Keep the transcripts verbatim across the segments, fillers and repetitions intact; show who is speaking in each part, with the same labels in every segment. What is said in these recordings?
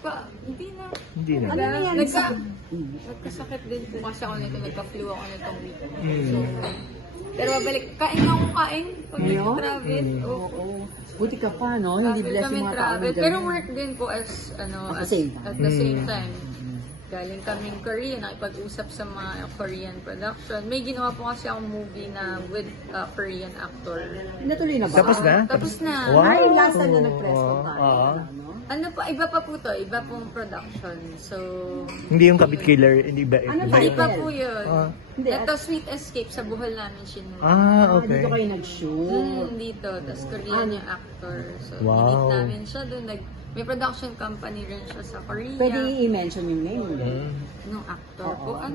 Speaker 1: nagka, hindi na.
Speaker 2: Hindi na.
Speaker 3: Ano nangyari
Speaker 1: Nagka,
Speaker 3: sa...
Speaker 1: nagkasakit din po kasi ako nito, nagka-flu ako nitong week.
Speaker 2: Mm.
Speaker 1: So, pero babalik, kain ako kain pag
Speaker 3: Ngayon?
Speaker 1: nag-travel.
Speaker 2: Mm.
Speaker 1: Oo.
Speaker 3: Oo. Buti ka pa, no? Hindi
Speaker 1: Travel
Speaker 3: bless
Speaker 1: kami
Speaker 3: yung mga tao
Speaker 1: travel.
Speaker 3: na
Speaker 1: Pero
Speaker 3: ganun.
Speaker 1: work din po as, ano,
Speaker 3: At the
Speaker 1: as-
Speaker 3: same
Speaker 1: at the same
Speaker 2: Mm.
Speaker 1: time. Galing kaming Korea, nakipag-usap sa mga Korean production. May ginawa po kasi akong movie na with a Korean actor.
Speaker 3: Natuloy na ba?
Speaker 2: Tapos na?
Speaker 1: Tapos na.
Speaker 2: Wow.
Speaker 3: Ay, last time na nag-press ko
Speaker 2: Oo.
Speaker 3: tayo.
Speaker 2: Oo.
Speaker 3: no?
Speaker 1: Ano pa, iba pa po to, iba pong production. So,
Speaker 2: Hindi yung Kapit Killer, hindi ba?
Speaker 3: Ano
Speaker 2: iba
Speaker 3: ba
Speaker 2: yun?
Speaker 1: iba po yun.
Speaker 2: Ah.
Speaker 3: Hindi,
Speaker 1: Ito, Sweet Escape, sa Bohol namin sinuha.
Speaker 2: Ah,
Speaker 3: Ah,
Speaker 2: okay.
Speaker 3: dito kayo nag-shoot.
Speaker 1: Mm, dito, tapos Korean yung actor. So,
Speaker 2: Wow.
Speaker 1: minit namin siya doon. Nag, may production company rin siya sa Korea.
Speaker 3: Pwede i-mention yung name. hindi?
Speaker 2: Mm.
Speaker 1: Nung actor po.
Speaker 3: Oo.
Speaker 1: Ano,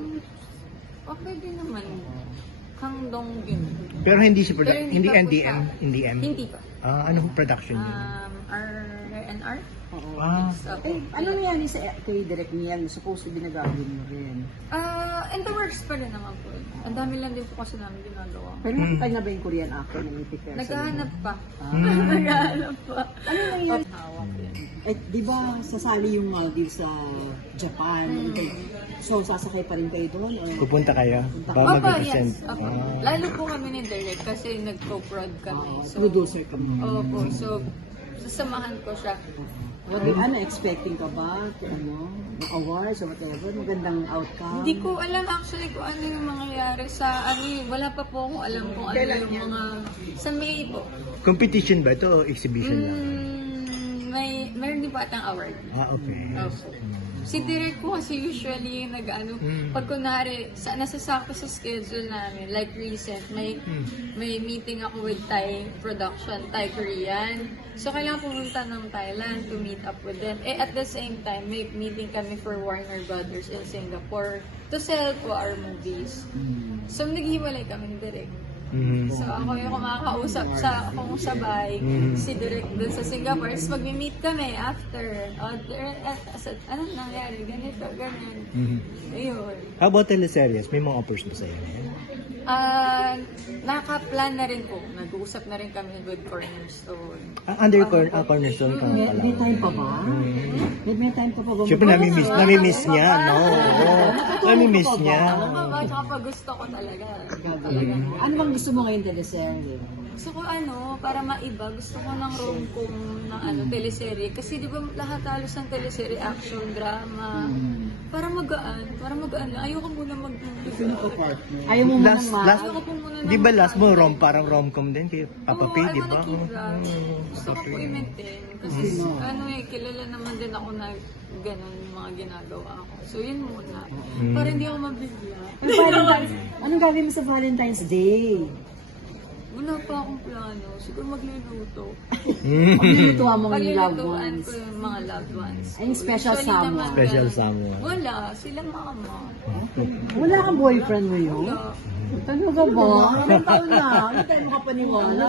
Speaker 1: okay din naman. Kang Dong Yun.
Speaker 2: Pero hindi si
Speaker 1: Pero
Speaker 2: production,
Speaker 1: hindi
Speaker 2: hindi
Speaker 1: pa po
Speaker 2: N D M,
Speaker 1: siya.
Speaker 2: hindi M.
Speaker 1: Hindi pa.
Speaker 2: Ah, anong production yun?
Speaker 1: Um, R and R?
Speaker 3: Oo.
Speaker 2: Ah,
Speaker 1: So,
Speaker 3: Eh, ano nangyari sa kay Direk Nian? Supposedly nagagawin mo rin.
Speaker 1: Ah, in the works pa rin naman po. Ang dami lang din po kasi namin ginagawa.
Speaker 3: Pero
Speaker 2: Hmm.
Speaker 3: nakakay na ba yung Korean actor na i-prepare sa
Speaker 1: Naghahanap pa.
Speaker 3: Ah.
Speaker 1: Naghahanap pa.
Speaker 3: Ano nangyari?
Speaker 1: Hawak yun.
Speaker 3: Eh, di ba sasali yung Maldives sa Japan? So, sasakay pa rin kayo doon? Or...
Speaker 2: pupunta kayo para
Speaker 1: Opo,
Speaker 2: mag-represent.
Speaker 1: yes. Opo.
Speaker 2: Ah.
Speaker 1: Lalo po kami ni Derek kasi nag-co-prod kami.
Speaker 3: Ah,
Speaker 1: So,
Speaker 3: producer ka mo.
Speaker 1: Opo, so sasamahan ko siya.
Speaker 3: What, ano, expecting ka ba? Ano, awards or whatever? Magandang outcome?
Speaker 1: Hindi ko alam actually kung ano yung mangyayari sa ano eh. Wala pa po akong alam kung ano yung mga... Sa May po.
Speaker 2: Competition ba ito o exhibition lang?
Speaker 1: Mm, may, meron din pa atang award.
Speaker 2: Ah, okay.
Speaker 1: Opo. Si Direk po kasi usually nag-ano,
Speaker 2: Mm.
Speaker 1: pag kunwari, sa, nasasakto sa schedule namin, like recent, may
Speaker 2: Mm.
Speaker 1: may meeting ako with Thai production, Thai Korean. So, kailangan pumunta ng Thailand to meet up with them. Eh, at the same time, may meeting kami for Warner Brothers in Singapore to sell po our movies.
Speaker 3: Hmm.
Speaker 1: So, naghiwalay kami ni Direk.
Speaker 2: Mm.
Speaker 1: So, ako yung kumakausap sa akong sabay,
Speaker 2: Mm.
Speaker 1: si Direk dun sa Singapore. Tapos mag-meet kami after. Oh, there- at- as- anong nangyari? Ganito, ganyan.
Speaker 2: Mhm.
Speaker 1: Ayun.
Speaker 2: How about teleseries? May mga offers ba sa'yo?
Speaker 1: Ah, naka-plan na rin po. Nag-uusap na rin kami with Cornerstone.
Speaker 2: Ah, under cor ah, Cornerstone ka nga
Speaker 3: May,
Speaker 2: pala.
Speaker 3: may time pa ba?
Speaker 2: Mm.
Speaker 3: May, may time pa pa ba?
Speaker 2: Siyempre, nami-miss, nami-miss niya, no? Oo. Nami-miss niya.
Speaker 1: Alam mo ba, tsaka pag gusto ko talaga. Talaga.
Speaker 3: Ano bang gusto mo ngayon teleserye?
Speaker 1: Gusto ko ano, para maiba, gusto ko ng rom-com ng ano, teleserye. Kasi di ba lahat halos ng teleserye, action, drama. Para magaan, para magaan lang. Ayoko muna mag
Speaker 3: Ayaw mo
Speaker 2: Last,
Speaker 3: munang ma...
Speaker 2: last,
Speaker 1: Ayoko po muna
Speaker 2: di ba
Speaker 1: ng-
Speaker 2: last mo, rom, parang rom-com din kay Papa
Speaker 1: Oo,
Speaker 2: P,
Speaker 1: I
Speaker 2: di
Speaker 1: wanna
Speaker 2: ba?
Speaker 1: keep that.
Speaker 2: Mm,
Speaker 1: Gusto ko
Speaker 2: Papa
Speaker 1: po
Speaker 2: P.
Speaker 1: i-maintain. Kasi
Speaker 3: Sino?
Speaker 1: ano eh, kilala naman din ako na ganun yung mga ginagawa ko. So yun muna.
Speaker 2: Mm.
Speaker 1: Para hindi ako mabigla.
Speaker 3: Ano Valentine's, anong gagawin mo sa Valentine's Day?
Speaker 1: Wala pa akong plano. Siguro magluluto.
Speaker 2: Mm.
Speaker 3: Paglulutuan mo ng loved
Speaker 1: Paglulutuan
Speaker 3: ones.
Speaker 1: ko yung mga loved ones.
Speaker 3: Ay, yung special
Speaker 1: Usually
Speaker 3: someone.
Speaker 1: naman,
Speaker 2: Special
Speaker 1: ganun.
Speaker 2: someone.
Speaker 1: Wala. Sila mama.
Speaker 3: Wala kang boyfriend mo yun?
Speaker 1: Wala.
Speaker 3: Talaga ba? Ilan taon na? Ano tayo makapaniwala?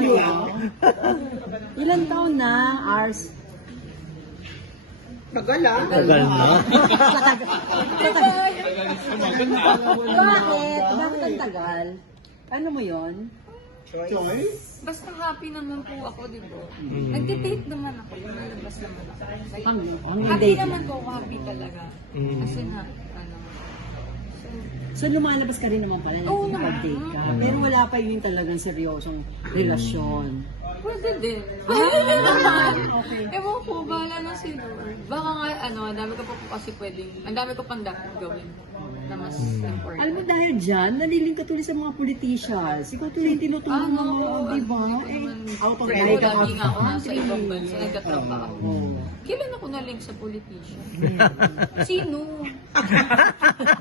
Speaker 3: Ilan taon na? Ars?
Speaker 2: Tagal na.
Speaker 3: Bakit? Bakit ang tagal? Ano mo yon?
Speaker 1: Basta happy naman po ako, di ba?
Speaker 2: Mm.
Speaker 1: Nagde-date naman ako. Lumalabas naman ako. Like,
Speaker 3: Ang, ang
Speaker 1: happy
Speaker 3: date
Speaker 1: naman
Speaker 3: mo.
Speaker 1: po ako. Happy talaga.
Speaker 2: Mm.
Speaker 1: Kasi nga, ano. So,
Speaker 3: So lumalabas ka rin naman pala,
Speaker 1: Oo
Speaker 3: nakikipag-date ka.
Speaker 1: naman.
Speaker 3: Pero wala pa yung talagang seryosong relasyon.
Speaker 1: pwede din. Pwede din naman. Ewan ko, bahala na si Lord. Baka nga, ano, ang dami ko pa po kasi pwedeng, ang dami ko pang dapat gawin na mas important.
Speaker 3: Alam mo dahil dyan, naliling ka tuloy sa mga politicians. Ikaw tuloy yung tinutulong
Speaker 1: Ano,
Speaker 3: mo, di ba?
Speaker 1: ano
Speaker 3: Eh,
Speaker 1: naman,
Speaker 3: out of
Speaker 1: friend,
Speaker 3: right, out
Speaker 1: lagi
Speaker 3: of
Speaker 1: nga ako nasa
Speaker 3: country.
Speaker 1: ibang bansa, nagkatropa ako.
Speaker 3: Oo.
Speaker 1: Kailan ako na-link sa politician? Sino?